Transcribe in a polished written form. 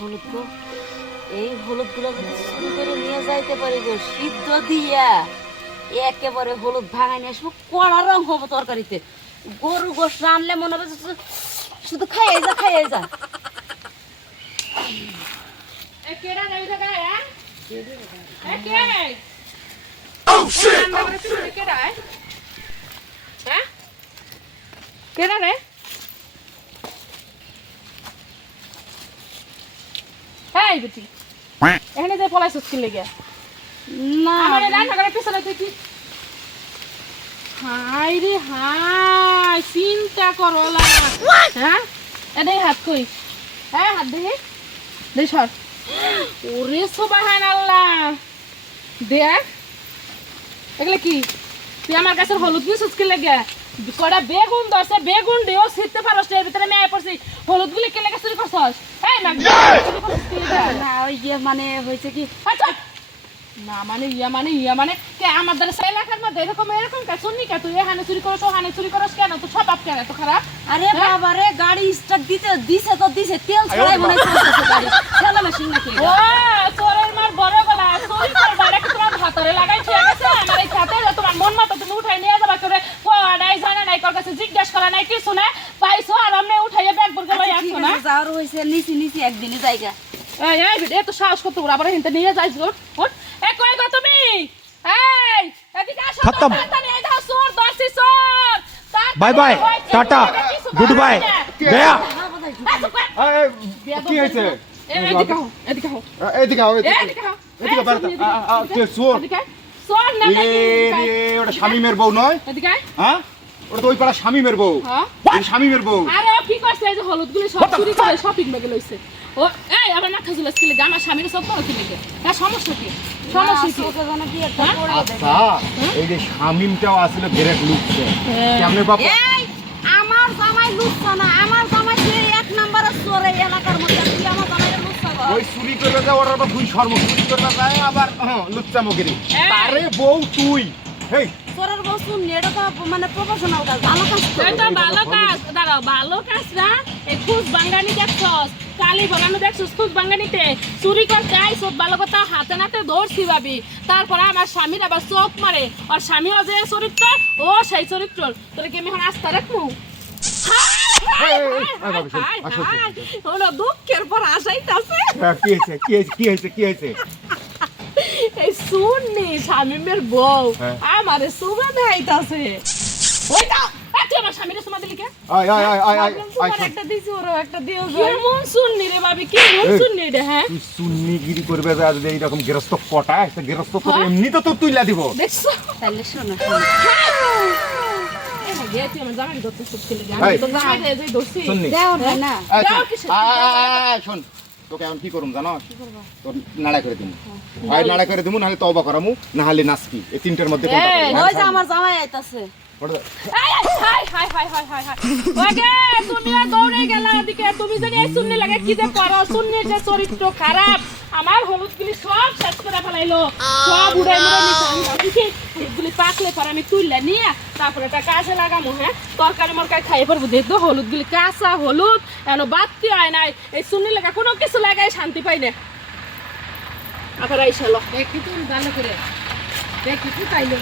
হলুদ গো, এই হলুদ গুলো চুরি করে নিয়ে যাইতে পারি গো, সিদ্ধ দিয়া একেবারে হলুদ ভাঙাই নিয়ে আসবো, কড়া রং হবো তরকারিতে। গরু গোশ রানলে মনে হবে শুধু খাইয়ে যা খাইয়ে যা। কেডা রে? এই বেটি এখানে যে পলাইছস কি লেগে? না আমারে রান্না করে পিছনে তুই কি? হাই রে হাই, চিন্তা করো না। হ্যাঁ এটাই হাত কই, হ্যাঁ হাত দেখি দেখ সর। ওরে সুবহানাল্লাহ, দেখ এগুলো কি? তুই আমার কাছে হলুদ নিয়ে সুচকি লেগে কটা বেগুন ধরছে, বেগুন দিয়েও ছিটতে পারস, এর ভিতরে মেয়ে পড়ছি, হলুদ গুলি কে লেগে চুরি করছস? এই না না ওই যে মানে হয়েছে কি, আচ্ছা না মানে ইয়া মানে কে আমার দ্বারা সেই এলাকার মধ্যে এরকম কা শুননি কা? তুই এখানে চুরি করছ, ওখানে চুরি করস কেন? তো স্বভাব কেন এত খারাপ? আরে বাবা রে, গাড়ি স্টার্ট দিছে তো দিছে, তেল ছাড়াই মনে হচ্ছে গাড়ি ঠেলা মেশিন নাকি? ও চোরের মার বড় গলা, চুরি করবা এটা কি তোমার ভাতরে লাগাই ঠিক আছে? আমার এই খাতে তোমার মন মতো তুমি উঠাই নিয়ে যাবা করে নাই জানা নাই, কার কাছে জিজ্ঞেস করা নাই, কিছু না পাইছো আর আমরা উঠাইয়া ব্যাগ ভরে লই আসছো না? যাওয়ার হইছে নিছি একদিনে জায়গা। এই বিটে তো সাহস করতে ওরা আবার হিনতে নিয়ে যাইছ গো। ওঠ এ কই গো তুমি? এই এদিকে আসো, খতম। তাড়াতাড়ি এই দাও, চোর ধরছি চোর। Bye bye, tata, good bye, Gaya. কি হয়েছে? এদিকে আও, এদিকে আও, এদিকে আও, এদিকে আও, এদিকে বাড়িতে কে চোর? এদিকে চোর না এ ওটা শামিমের বউ নয়? এদিকে হ্যাঁ, ওটা তো ওই পাড়া শামিমের বউ। হ্যাঁ ওই শামিমের বউ। আরে ও কি করছে? এই যে হলুদগুলি সব চুরি করে শপিং ব্যাগে লইছে। ও এই আমার মাথা ঝুলাস কি লাগে? আমার স্বামীর সব বড় কি লাগে? তার সমস্যা কি? সমস্যা কি? ওটা যেন কি একটা করে দেয়। আচ্ছা, এই যে শামিমটাও আসলে বেরেক লুকছে কেমনে বাবা? এই আমার জামাই লুচ্ছা না, আমার জামাই সেই এক নাম্বারের চোর এই এলাকার মধ্যে। তুই আমার জামাইয়ের লুচ্ছা কর। ওই চুরি করে যায়, ওরা তো দুই শর্ম চুরি করে যায় আবার লুচ্চামগিরি। এই! তারে বউ তুই, হেই চোরের বউ শুননি, এটা তো মানে প্রফেশনাল কাজ, ভালো কাজ তো। এটা ভালো কাজ, দাঁড়াও ভালো কাজ না? এই খুশ বাঙ্গানি দেখছস, কালি বাগানো দেখছস, খুশ বাঙ্গানিতে চুরি করতে আইসব ভালো কথা, হাতে নাতে ধরছি ভাবি। তারপরে আমার স্বামীর আবার চোখ মারে, আর স্বামীও যে চরিত্র ও সেই চরিত্র, তোরে কি আমি এখন আস্থা রাখবো? হলো দুঃখের পর আশাইতাছে। কি হয়েছে কি হয়েছে কি হয়েছে? এই শুননি শামিমের বউ হ্যাঁ। আমারে সুমা দেখাইতাছে। ওই দাও, তুই আমার স্বামীরে সুমা দিলি কে? আয় আয় আয় আয় আয় তোমার শোন। একটা দিছি, ওরও একটা দিও। কেমন শুননি রে ভাবি, কেমন এই। শুননি রে? হ্যাঁ তুই সুন্নিগিরি করবে যা, যদি এইরকম গৃহস্থ কটা একটা গৃহস্থ করে এমনি তো তোর তুইলা দিব। দেখছো? তাহলে শোনো এই না গিয়ে তুই আমার জামাই ধরতে সব ছেলে এই। আমি তো জামাই যে ধরছি। শুননি দেও না। আয় যাও শোন, কিসের? আয় শোন, তোকে এখন কি করুম জানো? তোর নাড়া করে দিমু, হয় নাড়া করে দিমু, নাহলে তওবা করামু, নাহলে নাচকি। এই তিনটার মধ্যে কোনটা এই, করবি? ওই যে আমার জামাই আইতাছে। ওটা hi hi hi hi hi hi okay তুমি আর দৌড়ে গেলা এদিকে। তুমি জানি এই সুন্নি লাগে কি যে করো, সুন্নির যে চরিত্র খারাপ, আমার হলুদগুলি সব শেষ করে ফেলাইলো, সব উড়াই মুড়াই নিছে। আমি ভাবছি কি হলুদগুলি পাকলে পরে আমি তুললে নিয়ে তারপরে একটা কাজে লাগামো। হ্যাঁ তরকারি মরকারি খাইয়ে পড়বো। দেখতো হলুদগুলি কাঁচা হলুদ, এন বাড়তি হয় নাই। এই সুন্নি লাগা কোনো কিছু লাগাই শান্তি পাই না। আবার আইসালো দেখি তুমি ভালো করে দেখি কি পাইলো।